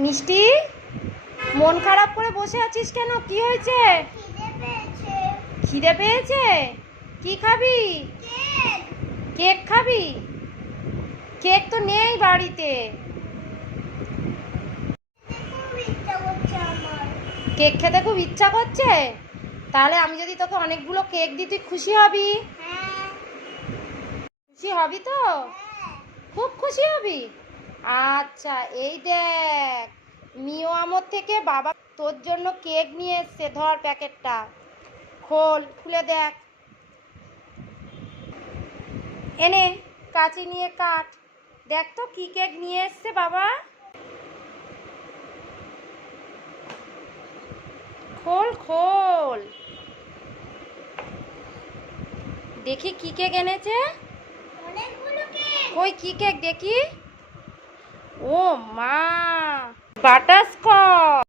মিষ্টি মন খারাপ করে বসে আছিস কেন? কি হয়েছে? খিদে পেয়েছে। কি খাবি? কেক। খাবি? কেক তো নেই বাড়িতে। কেক খেতে খুব ইচ্ছা করছে? তাহলে আমি যদি তোকে অনেকগুলো কেক দিই তুই খুশি হবি? হ্যাঁ। খুশি হবি তো? হ্যাঁ। খুব খুশি হবি? আচ্ছা এই দেখ। মিও আমর থেকে বাবা তোর জন্য কেক নিয়ে এসছে ধর প্যাকেটটা। খোল খুলে দেখ। এনে কাঁচি নিয়ে কাট। দেখ তো কি কেক নিয়ে এসছে বাবা। খোল খোল। দেখি কি কেক এনেছে। কই কি কেক দেখি। ও মা বাটারস্কচ